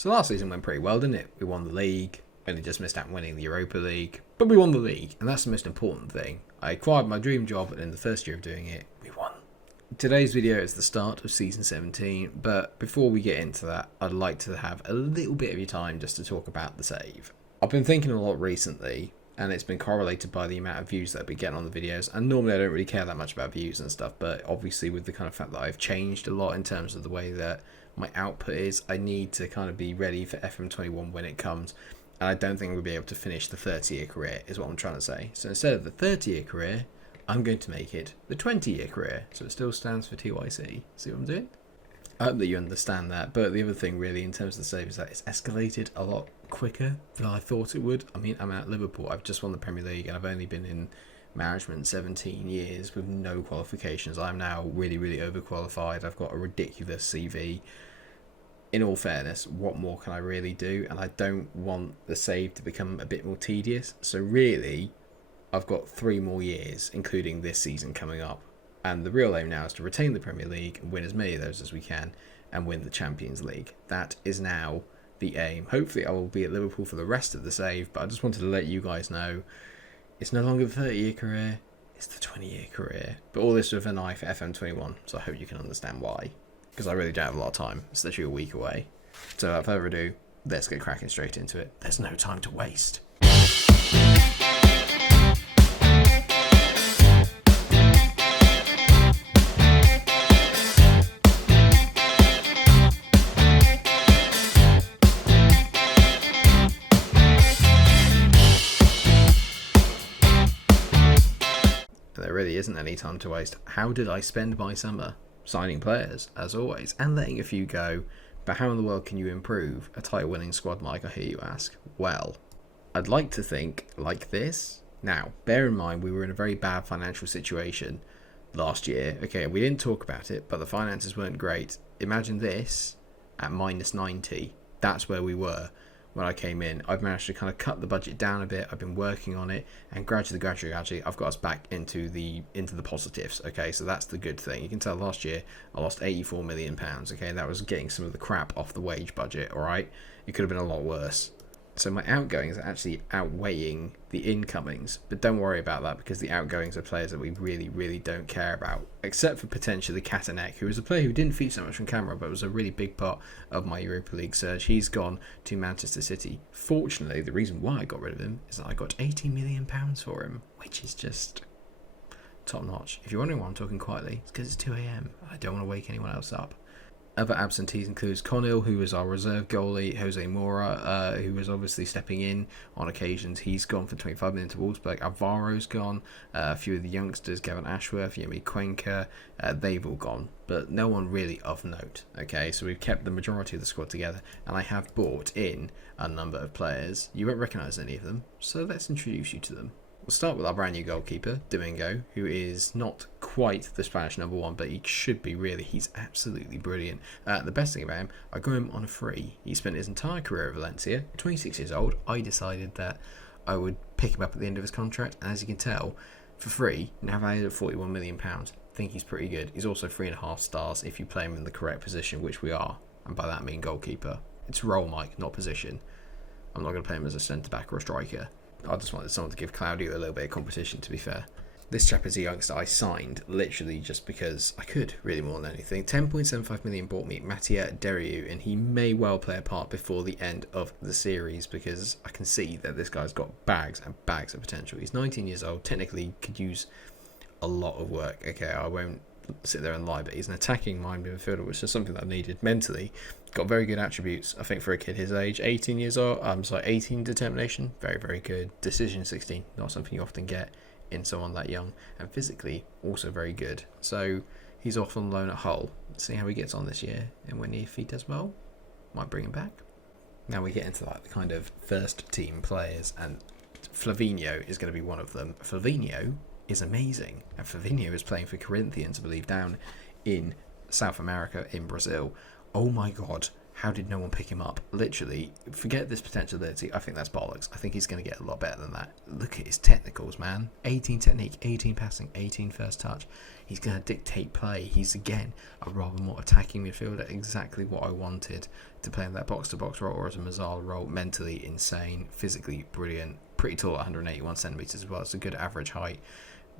So last season went pretty well, didn't it? We won the league. Only just missed out on winning the Europa League. But we won the league, and that's the most important thing. I acquired my dream job, and in the first year of doing it, we won. Today's video is the start of Season 17, but before we get into that, I'd like to have a little bit of your time just to talk about the save. I've been thinking a lot recently, and it's been correlated by the amount of views that I've been getting on the videos. And normally I don't really care that much about views and stuff, but obviously with the kind of fact that I've changed a lot in terms of the way that my output is, I need to kind of be ready for FM21 when it comes. And I don't think we'll be able to finish the 30-year career, is what I'm trying to say. So instead of the 30-year career, I'm going to make it the 20-year career. So it still stands for TYC. See what I'm doing? I hope that you understand that. But the other thing really in terms of the save is that it's escalated a lot quicker than I thought it would. I mean, I'm at Liverpool. I've just won the Premier League and I've only been in management 17 years with no qualifications. I'm now really, really overqualified. I've got a ridiculous CV. In all fairness, what more can I really do? And I don't want the save to become a bit more tedious. So really, I've got 3 more years, including this season coming up. And the real aim now is to retain the Premier League and win as many of those as we can and win the Champions League. That is now the aim. Hopefully I will be at Liverpool for the rest of the save, but I just wanted to let you guys know it's no longer the 30-year career, it's the 20-year career. But all this with an eye for FM21, so I hope you can understand why. Because I really don't have a lot of time. It's literally a week away. So without further ado, let's get cracking straight into it. There's no time to waste. There really isn't any time to waste. How did I spend my summer? Signing players, as always, and letting a few go. But how in the world can you improve a title-winning squad, Mike, I hear you ask? Well, I'd like to think like this. Now, bear in mind, we were in a very bad financial situation last year. Okay, we didn't talk about it, but the finances weren't great. Imagine this at minus 90. That's where we were when I came in. I've managed to kind of cut the budget down a bit. I've been working on it, and gradually, I've got us back into the positives. Okay, so that's the good thing. You can tell last year I lost £84 million. Okay, that was getting some of the crap off the wage budget. All right, it could have been a lot worse. So my outgoings are actually outweighing the incomings, but don't worry about that because the outgoings are players that we really, really don't care about, except for potentially Katanek, who was a player who didn't feature so much on camera, but was a really big part of my Europa League surge. He's gone to Manchester City. Fortunately, the reason why I got rid of him is that I got £80 million for him, which is just top notch. If you're wondering why I'm talking quietly, it's because it's 2 AM. I don't want to wake anyone else up. Other absentees includes Conil, who was our reserve goalie, Jose Mora, who was obviously stepping in on occasions. He's gone for 25 minutes to Wolfsburg. Alvaro's gone. A few of the youngsters, Gavin Ashworth, Yemi Cuenca, they've all gone. But no one really of note. Okay, so we've kept the majority of the squad together, and I have brought in a number of players. You won't recognise any of them, so let's introduce you to them. We'll start with our brand new goalkeeper, Domingo, who is not quite the Spanish #1, but he should be really. He's absolutely brilliant. The best thing about him, I got him on a free. He spent his entire career at Valencia. 26 years old. I decided that I would pick him up at the end of his contract, and as you can tell, for free, now valued at £41 million. I think he's pretty good. He's also 3.5 stars if you play him in the correct position, which we are, and by that I mean goalkeeper. It's role, Mike, not position. I'm not going to play him as a centre-back or a striker. I just wanted someone to give Claudio a little bit of competition, to be fair. This chap is a youngster I signed literally just because I could, really more than anything. 10.75 million bought me Mattia Deriu, and he may well play a part before the end of the series because I can see that this guy's got bags and bags of potential. He's 19 years old, technically could use a lot of work. Okay, I won't sit there and lie, but he's an attacking mind midfielder, which is something that I needed mentally. Got very good attributes, I think, for a kid his age. 18 years old, 18 determination, very, very good. Decision 16, not something you often get in someone that young. And physically, also very good. So he's off on loan at Hull. Let's see how he gets on this year, and when if he does well, might bring him back. Now we get into like the kind of first team players, and Flavinho is going to be one of them. Flavinho is amazing, and Flavinho is playing for Corinthians, I believe, down in South America, in Brazil. Oh my god, How did no one pick him up? Literally, forget this potential ability. I think that's bollocks. I think he's going to get a lot better than that. Look at his technicals, man. 18 technique, 18 passing, 18 first touch. He's going to dictate play. He's, again, a rather more attacking midfielder. Exactly what I wanted to play in that box-to-box role or as a Mazzala role. Mentally insane, physically brilliant. Pretty tall at 181 centimetres as well. It's a good average height.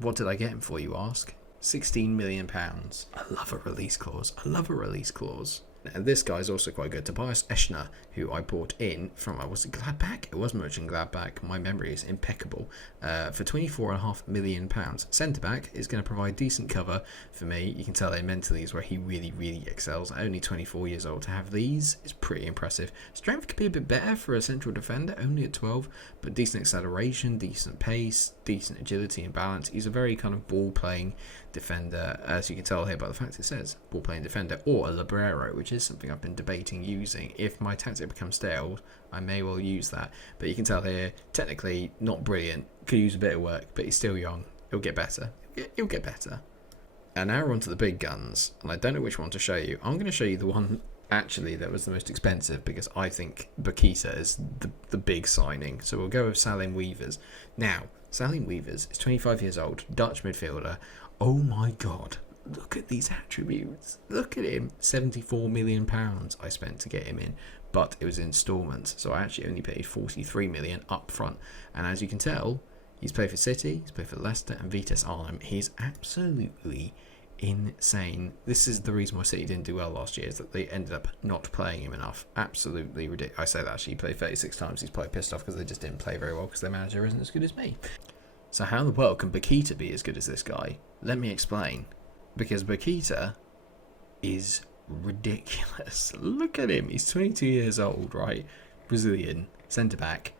What did I get him for, you ask? £16 million. I love a release clause. And this guy's also quite good. Tobias Eschner, who I bought in from, was it Gladbach? It was Munch and Gladbach. My memory is impeccable. For £24.5 million. Centre-back is going to provide decent cover for me. You can tell that mentally is where he really, really excels. Only 24 years old. To have these is pretty impressive. Strength could be a bit better for a central defender, only at 12, but decent acceleration, decent pace, decent agility and balance. He's a very kind of ball-playing defender, as you can tell here by the fact it says ball-playing defender, or a Librero, which is something I've been debating using. If my tactic becomes stale, I may well use that, but you can tell here, technically not brilliant, could use a bit of work, but he's still young. He'll get better. He'll get better. And now we're on to the big guns, and I don't know which one to show you. I'm going to show you the one actually that was the most expensive, because I think Bakita is the big signing. So we'll go with Salim Weavers. Now, Salim Weavers is 25 years old, Dutch midfielder. Oh my god, look at these attributes. Look at him. £74 million I spent to get him in, but it was in installments, so I actually only paid £43 million up front. And as you can tell, he's played for City, he's played for Leicester and Vitesse Arnhem. He's absolutely insane. This is the reason why City didn't do well last year, is that they ended up not playing him enough. Absolutely ridiculous. I say that actually, he played 36 times. He's probably pissed off because they just didn't play very well because their manager isn't as good as me. So how in the world can Bakita be as good as this guy? Let me explain. Because Bakita is ridiculous. Look at him. He's 22 years old, right? Brazilian, centre-back.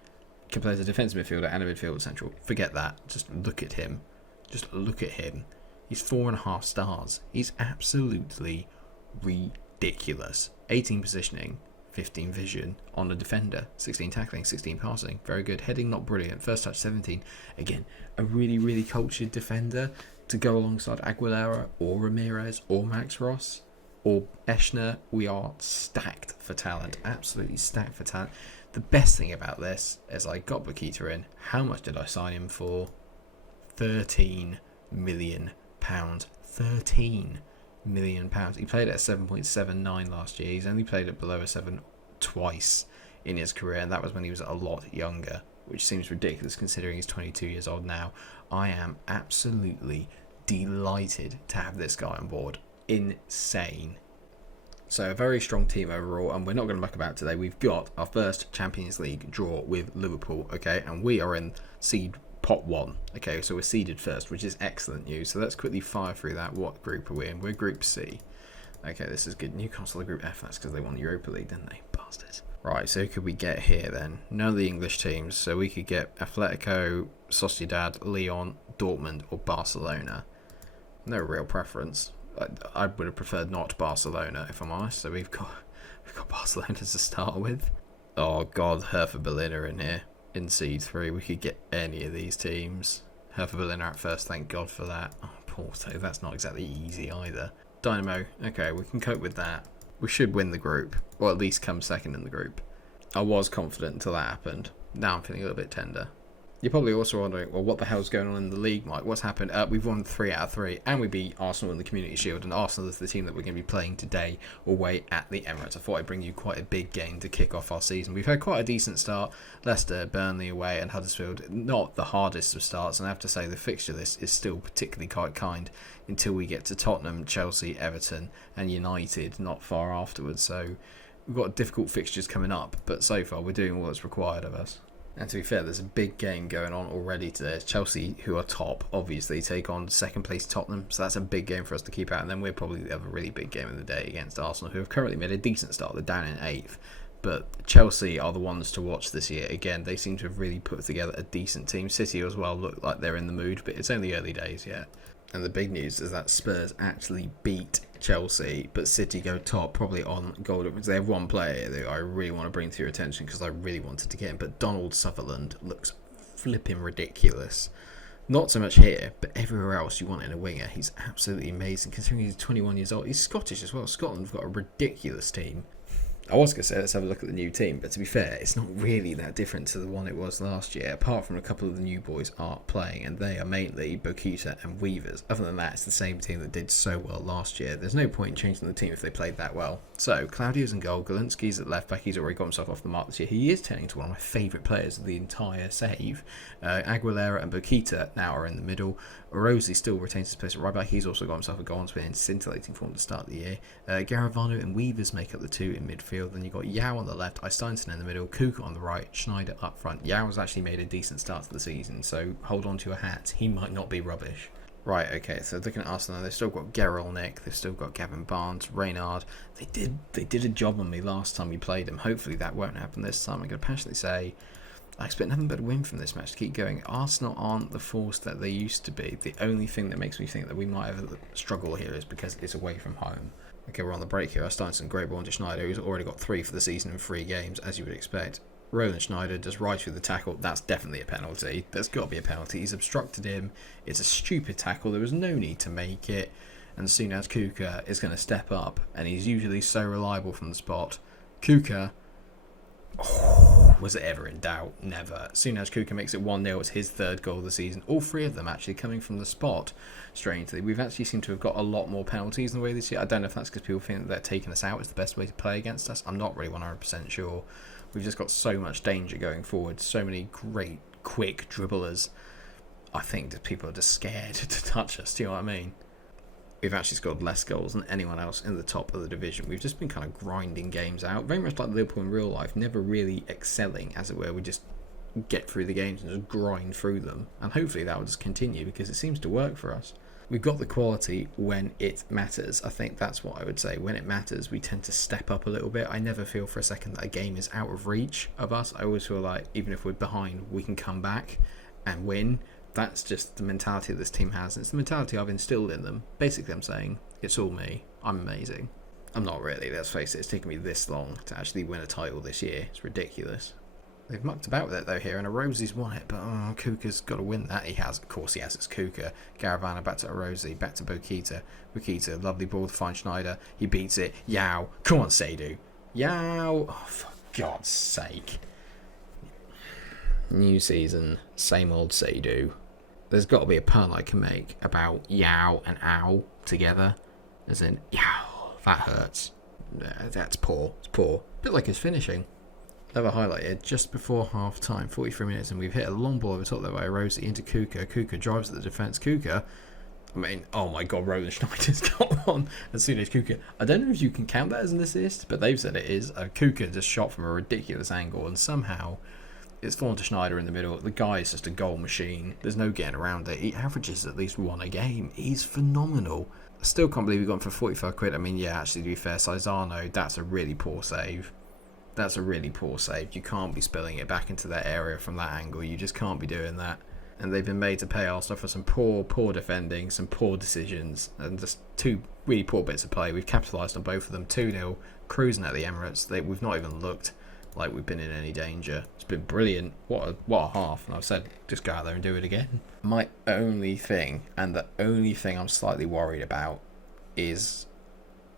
Can play as a defensive midfielder and a midfielder central. Forget that. Just look at him. Just look at him. He's 4.5 stars. He's absolutely ridiculous. 18 positioning, 15 vision on a defender, 16 tackling, 16 passing. Very good. Heading not brilliant. First touch 17. Again, a really, really cultured defender to go alongside Aguilera or Ramirez or Max Ross or Eschner. We are stacked for talent. Absolutely stacked for talent. The best thing about this is I got Bakita in. How much did I sign him for? £13 million. £13 million. He played at 7.79 last year. He's only played at below a 7 twice in his career, and that was when he was a lot younger, which seems ridiculous considering he's 22 years old now. I am absolutely delighted to have this guy on board. Insane. So a very strong team overall, and we're not going to muck about today. We've got our first Champions League draw with Liverpool, okay, and we are in seed pot 1. Okay, so we're seeded first, which is excellent news. So let's quickly fire through that. What group are we in? We're Group C. Okay, this is good. Newcastle are Group F. That's because they won the Europa League, didn't they? Bastards. Right, so who could we get here then? None of the English teams. So we could get Atletico, Sociedad, Lyon, Dortmund, or Barcelona. No real preference. I would have preferred not Barcelona, if I'm honest. So we've got Barcelona to start with. Oh god, Hertha Berlin are in here. In seed 3, we could get any of these teams. Hertha Berlin are at first, thank god for that. Oh, Porto, that's not exactly easy either. Dynamo, okay, we can cope with that. We should win the group, or at least come second in the group. I was confident until that happened. Now I'm feeling a little bit tender. You're probably also wondering, well, what the hell's going on in the league, Mike? What's happened? We've won 3 out of 3, and we beat Arsenal in the Community Shield, and Arsenal is the team that we're going to be playing today away at the Emirates. I thought I'd bring you quite a big game to kick off our season. We've had quite a decent start. Leicester, Burnley away, and Huddersfield, not the hardest of starts, and I have to say the fixture list is still particularly quite kind until we get to Tottenham, Chelsea, Everton, and United not far afterwards. So we've got difficult fixtures coming up, but so far we're doing all that's required of us. And to be fair, there's a big game going on already today. It's Chelsea, who are top, obviously, take on second place Tottenham. So that's a big game for us to keep out. And then we're probably have a really big game of the day against Arsenal, who have currently made a decent start. They're down in 8th. But Chelsea are the ones to watch this year. Again, they seem to have really put together a decent team. City as well look like they're in the mood, but it's only early days yet. And the big news is that Spurs actually beat Chelsea, but City go top, probably on goal difference. They have one player that I really want to bring to your attention because I really wanted to get him, but Donald Sutherland looks flipping ridiculous. Not so much here, but everywhere else you want in a winger. He's absolutely amazing, considering he's 21 years old. He's Scottish as well. Scotland have got a ridiculous team. I was going to say let's have a look at the new team, but to be fair, it's not really that different to the one it was last year, apart from a couple of the new boys aren't playing, and they are mainly Bokita and Weavers. Other than that, it's the same team that did so well last year. There's no point in changing the team if they played that well. So, Claudio's in goal, Galinski's at left back, he's already got himself off the mark this year. He is turning to one of my favourite players of the entire save. Aguilera and Bokita now are in the middle. Rossi still retains his place at right back, he's also got himself a goal and has been in scintillating form to start the year. Garavano and Weavers make up the two in midfield. Then you've got Yao on the left, Steinson in the middle, Kuka on the right, Schneider up front. Yao's actually made a decent start to the season, so hold on to your hats. He might not be rubbish. Right, okay, so looking at Arsenal, they've still got Gerolnik, they've still got Gavin Barnes, Reynard. They did a job on me last time we played them. Hopefully that won't happen this time. I'm going to passionately say I expect nothing but a win from this match to keep going. Arsenal aren't the force that they used to be. The only thing that makes me think that we might have a struggle here is because it's away from home. Okay, we're on the break here. Steinson, great ball to Schneider, who's already got 3 for the season in 3 games, as you would expect. Roland Schneider does right through the tackle. That's definitely a penalty. There's got to be a penalty. He's obstructed him. It's a stupid tackle. There was no need to make it. And soon as Kuka is going to step up, and he's usually so reliable from the spot, Kuka... was it ever in doubt? Never. Soon as Kuka makes it 1-0, it's his 3rd goal of the season. All 3 of them actually coming from the spot. Strangely, we've actually seemed to have got a lot more penalties in the way this year. I don't know if that's because people think that they're taking us out is the best way to play against us. I'm not really 100% sure. We've just got so much danger going forward. So many great, quick dribblers. I think that people are just scared to touch us. Do you know what I mean? We've actually scored less goals than anyone else in the top of the division. We've just been kind of grinding games out. Very much like Liverpool in real life. Never really excelling, as it were. We just get through the games and just grind through them. And hopefully that will just continue because it seems to work for us. We've got the quality when it matters. I think that's what I would say. When it matters, we tend to step up a little bit. I never feel for a second that a game is out of reach of us. I always feel like even if we're behind, we can come back and win. That's just the mentality that this team has. And it's the mentality I've instilled in them. Basically, I'm saying, it's all me. I'm amazing. I'm not really, let's face it. It's taken me this long to actually win a title this year. It's ridiculous. They've mucked about with it though here, and Arosi's won it, but Kuka's got to win that. He has, of course he has. It's Kuka. Garavana back to Arosi, back to Bokita. Bokita, lovely ball to find Schneider. He beats it. Yao, come on, Seydu. Yao, oh, for God's sake. New season, same old Seydu. There's got to be a pun I can make about Yao and Ow together, as in Yao. That hurts. That's poor. It's poor. A bit like his finishing. Another highlight here, just before half time, 43 minutes, and we've hit a long ball over top there by Rosie into Kuka. Kuka drives at the defence. Kuka, I mean, oh my god, Roland Schneider's got one as soon as Kuka. I don't know if you can count that as an assist, but they've said it is. Kuka just shot from a ridiculous angle, and somehow it's fallen to Schneider in the middle. The guy is just a goal machine. There's no getting around it. He averages at least 1 a game. He's phenomenal. I still can't believe we got him for 45 quid. I mean, yeah, actually, to be fair, Saizano, that's a really poor save. That's a really poor save. You can't be spilling it back into that area from that angle. You just can't be doing that. And they've been made to pay Arsenal for some poor defending, some poor decisions, and just 2 really poor bits of play. We've capitalised on both of them. 2-0, cruising at the Emirates. We've not even looked like we've been in any danger. It's been brilliant. What a half. And I've said, just go out there and do it again. My only thing, and the only thing I'm slightly worried about, is...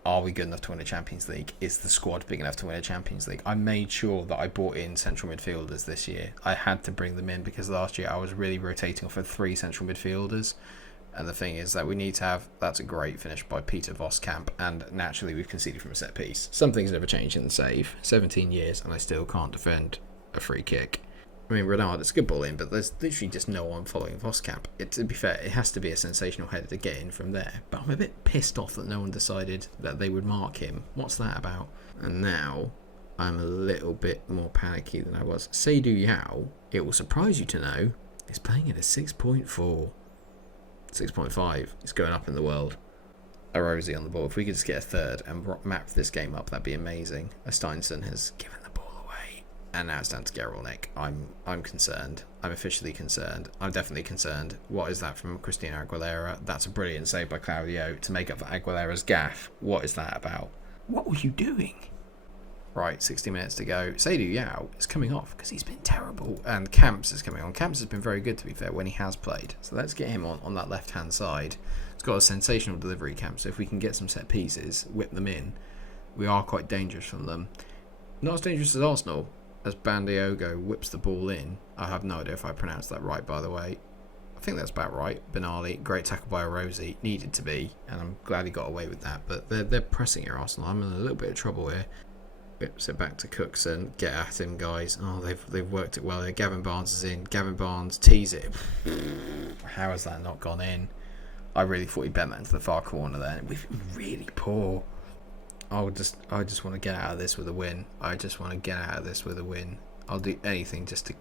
are we good enough to win a Champions League? Is the squad big enough to win a Champions League? I made sure that I brought in central midfielders this year. I had to bring them in because last year I was really rotating off of 3 central midfielders. And the thing is that we need to have... that's a great finish by Peter Voskamp. And naturally we've conceded from a set piece. Some things never change in the save. 17 years and I still can't defend a free kick. I mean, Renard, it's a good ball in, but there's literally just no one following Voskamp. To be fair, it has to be a sensational header to get in from there. But I'm a bit pissed off that no one decided that they would mark him. What's that about? And now, I'm a little bit more panicky than I was. Seydu Yao, it will surprise you to know, is playing at a 6.4. 6.5. It's going up in the world. Arosi on the ball. If we could just get a third and map this game up, that'd be amazing. Steinson has given the ball away. And now it's down to Gerolnik. I'm concerned. I'm officially concerned. I'm definitely concerned. What is that from Cristiano Aguilera? That's a brilliant save by Claudio to make up for Aguilera's gaff. What is that about? What were you doing? Right, 60 minutes to go. Seydu Yao is coming off because he's been terrible. And Camps is coming on. Camps has been very good, to be fair, when he has played. So let's get him on that left-hand side. It's got a sensational delivery, Camps. So if we can get some set pieces, whip them in, we are quite dangerous from them. Not as dangerous as Arsenal, as Bandiogo whips the ball in. I have no idea if I pronounced that right, by the way. I think that's about right. Benali, great tackle by Rosie, needed to be, and I'm glad he got away with that. But they're pressing here, Arsenal. I'm in a little bit of trouble here. Whips it back to Cookson. Get at him, guys. Oh, they've worked it well there. Gavin Barnes is in. Gavin Barnes tees it. How has that not gone in? I really thought he bent that into the far corner there. We've been really poor. I just want to get out of this with a win. I just want to get out of this with a win. I'll do anything just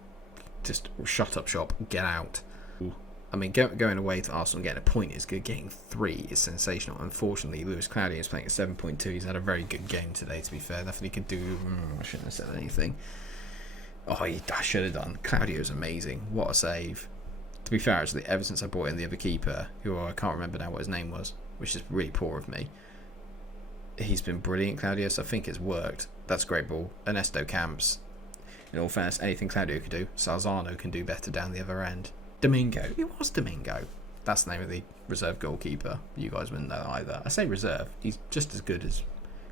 shut up shop, get out. I mean, going away to Arsenal and getting a point is good. Getting 3 is sensational. Unfortunately, Lewis Claudio is playing at 7.2. He's had a very good game today, to be fair. Nothing he could do. I shouldn't have said anything. Oh, I should have done. Claudio's amazing. What a save. To be fair, actually, ever since I brought in the other keeper, who I can't remember now what his name was, which is really poor of me, he's been brilliant, Claudio, so I think it's worked. That's a great ball. Ernesto Camps. In all fairness, anything Claudio could do, Salzano can do better down the other end. Domingo. It was Domingo. That's the name of the reserve goalkeeper. You guys wouldn't know either. I say reserve. He's just as good as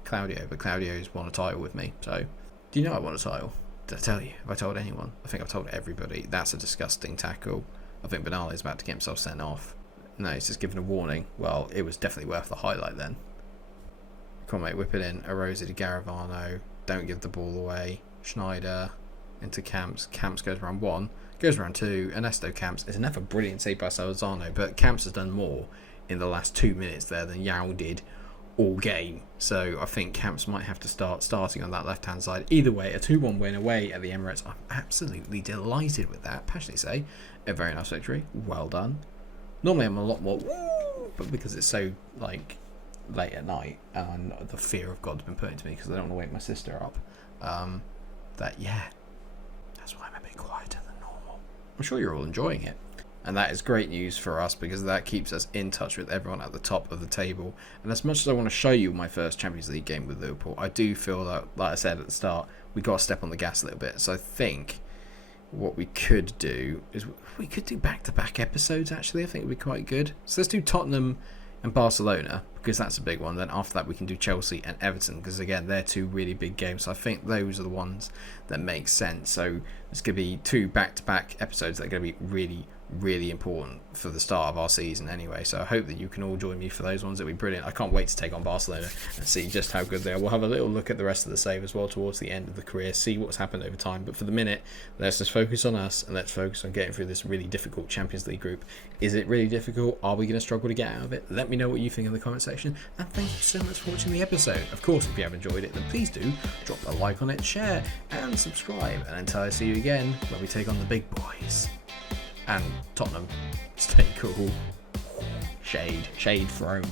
Claudio, but Claudio's won a title with me. So, do you know I won a title? Did I tell you? Have I told anyone? I think I've told everybody. That's a disgusting tackle. I think Benali is about to get himself sent off. No, he's just given a warning. Well, it was definitely worth the highlight then. Come on, mate, whip it in. Arosi to Garavano. Don't give the ball away. Schneider into Camps. Camps goes around 1. Goes around 2. Ernesto Camps. It's another brilliant save by Salzano, but Camps has done more in the last 2 minutes there than Yao did all game. So I think Camps might have to starting on that left-hand side. Either way, a 2-1 win away at the Emirates. I'm absolutely delighted with that. Passionately say, a very nice victory. Well done. Normally I'm a lot more, but because it's so like late at night and the fear of God's been put into me because I don't want to wake my sister up. That's why I'm a bit quieter than normal. I'm sure you're all enjoying it. And that is great news for us because that keeps us in touch with everyone at the top of the table. And as much as I want to show you my first Champions League game with Liverpool, I do feel that, like I said at the start, we got to step on the gas a little bit. So I think what we could do is we could do back-to-back episodes, actually. I think it would be quite good. So let's do Tottenham and Barcelona because that's a big one. Then after that we can do Chelsea and Everton because again they're 2 really big games. So I think those are the ones that make sense. So it's going to be 2 back-to-back episodes that are going to be really, really important for the start of our season anyway. So I hope that you can all join me for those ones. It'll be brilliant. I can't wait to take on Barcelona and see just how good they are. We'll have a little look at the rest of the save as well towards the end of the career, see what's happened over time. But for the minute, let's just focus on us and let's focus on getting through this really difficult Champions League group. Is it really difficult? Are we going to struggle to get out of it? Let me know what you think in the comment section, and thank you so much for watching the episode. Of course, if you have enjoyed it, then please do drop a like on it, share and subscribe, and until I see you again when we take on the big boys and Tottenham, stay cool. Shade throne.